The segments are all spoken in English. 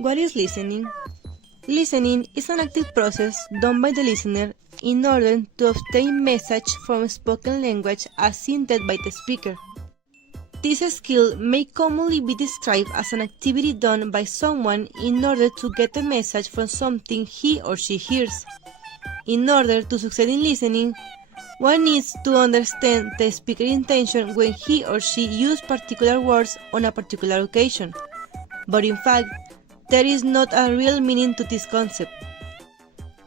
What is listening? Listening is an active process done by the listener in order to obtain message from spoken language as intended by the speaker. This skill may commonly be described as an activity done by someone in order to get a message from something he or she hears. In order to succeed in listening, one needs to understand the speaker's intention when he or she uses particular words on a particular occasion. But in fact, there is not a real meaning to this concept.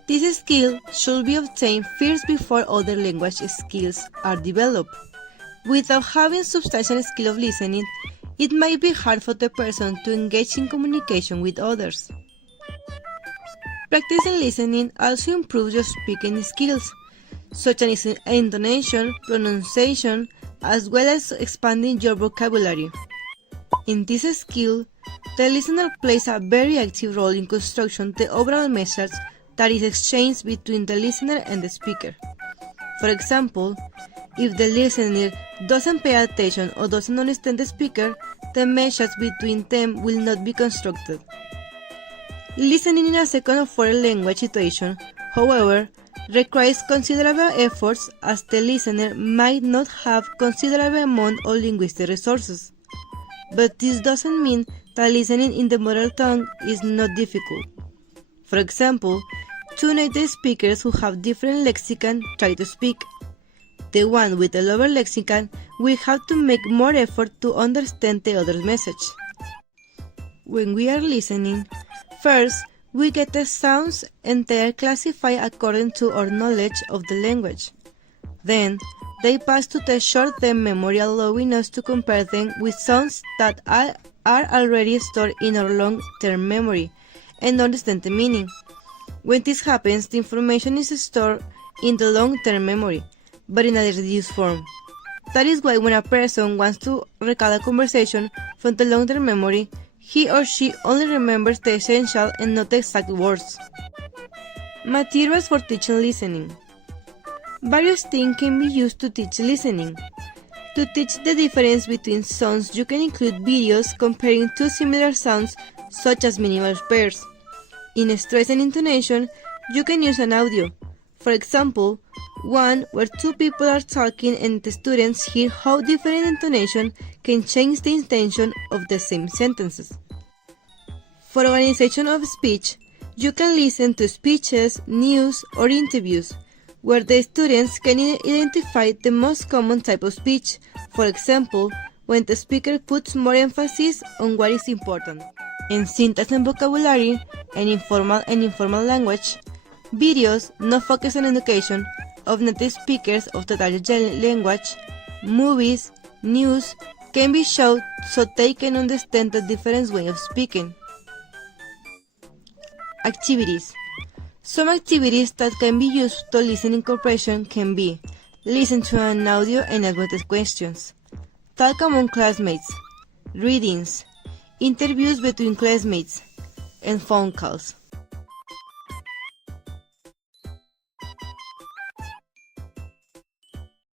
This skill should be obtained first before other language skills are developed. Without having substantial skill of listening, it might be hard for the person to engage in communication with others. Practicing listening also improves your speaking skills, such as intonation, pronunciation, as well as expanding your vocabulary. In this skill, the listener plays a very active role in constructing the overall message that is exchanged between the listener and the speaker. For example, if the listener doesn't pay attention or doesn't understand the speaker, the message between them will not be constructed. Listening in a second or foreign language situation, however, requires considerable efforts as the listener might not have considerable amount of linguistic resources. But this doesn't mean that listening in the mother tongue is not difficult. For example, two native speakers who have different lexicon try to speak. The one with a lower lexicon will have to make more effort to understand the other's message. When we are listening, first we get the sounds and they are classified according to our knowledge of the language. Then, they pass to the short-term memory, allowing us to compare them with sounds that are already stored in our long-term memory and understand the meaning. When this happens, the information is stored in the long-term memory, but in a reduced form. That is why when a person wants to recall a conversation from the long-term memory, he or she only remembers the essential and not the exact words. Materials for teaching listening. Various things can be used to teach listening. To teach the difference between sounds, you can include videos comparing two similar sounds, such as minimal pairs. In stress and intonation, you can use an audio. For example, one where two people are talking and the students hear how different intonation can change the intention of the same sentences. For organization of speech, you can listen to speeches, news, or interviews, where the students can identify the most common type of speech, for example, when the speaker puts more emphasis on what is important. In syntax and vocabulary, and informal language, videos not focused on education of native speakers of the target language, movies, news can be shown so they can understand the different way of speaking. Activities. Some activities that can be used to listening comprehension can be: listen to an audio and ask questions, talk among classmates, readings, interviews between classmates, and phone calls.